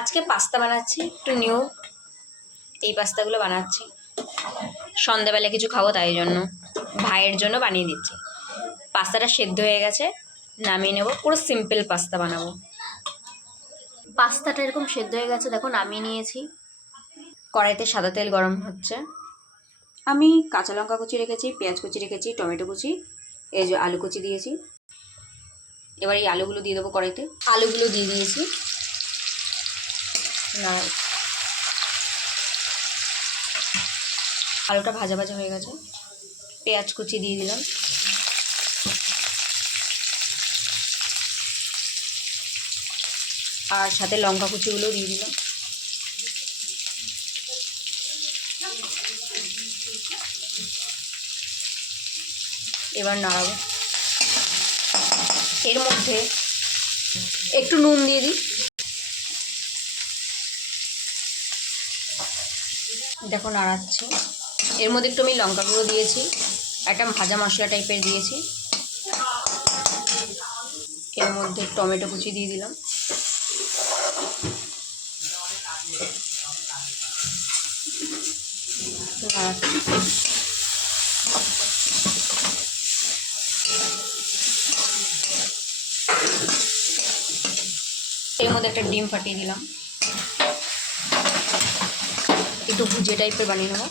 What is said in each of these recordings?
আজকে পাস্তা বানাচ্ছি, একটু নিউ। এই পাস্তাগুলো বানাচ্ছি সন্ধ্যাবেলা কিছু খাবো, তাই জন্য ভাইয়ের জন্য বানিয়ে দিচ্ছি। পাস্তাটা সেদ্ধ হয়ে গেছে, নামিয়ে নেব। পুরো সিম্পল পাস্তা বানাবো। পাস্তাটা এরকম সেদ্ধ হয়ে গেছে, দেখো নামিয়ে নিয়েছি। কড়াইতে সাদা তেল গরম হচ্ছে। আমি কাঁচা লঙ্কা কুচি রেখেছি, পেঁয়াজ কুচি রেখেছি, টমেটো কুচি, এই যে আলু কুচি দিয়েছি। এবার এই আলুগুলো দিয়ে দেবো কড়াইতে। আলুগুলো দিয়ে দিয়েছি। না, আলুটা ভাজা ভাজা হয়ে গেছে। পেঁয়াজ কুচি দিয়ে দিলাম। আর সাথে লঙ্কা কুচিগুলো দিয়ে দিলাম। এবার নাড়াবো। এর মধ্যে একটু নুন দিয়ে দিই। দেখো নাড়াচ্ছি। এর মধ্যে একটু আমি লঙ্কা গুঁড়ো দিয়েছি, একটা ভাজা মশলা টাইপের দিয়েছি। এর মধ্যে টমেটো কুচি দিয়ে দিলাম। এর মধ্যে একটা ডিম ফাটিয়ে দিলাম। একটু ভুজিয়া টাইপের বানিয়ে নেব।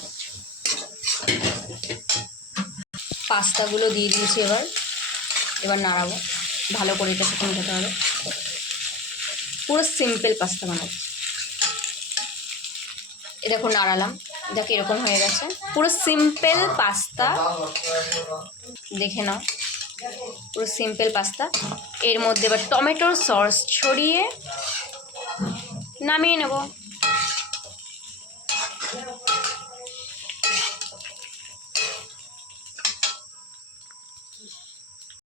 পাস্তাগুলো দিয়ে দিয়েছি। এবার নাড়াবো ভালো করে, এটা শুকনো খেতে হবে। পুরো সিম্পল পাস্তা বানাবো। এ দেখো নাড়ালাম, দেখো এরকম হয়ে গেছে। পুরো সিম্পল পাস্তা, দেখে নাও। পুরো সিম্পল পাস্তা। এর মধ্যে এবার টমেটোর সস ছড়িয়ে নামিয়ে নেব।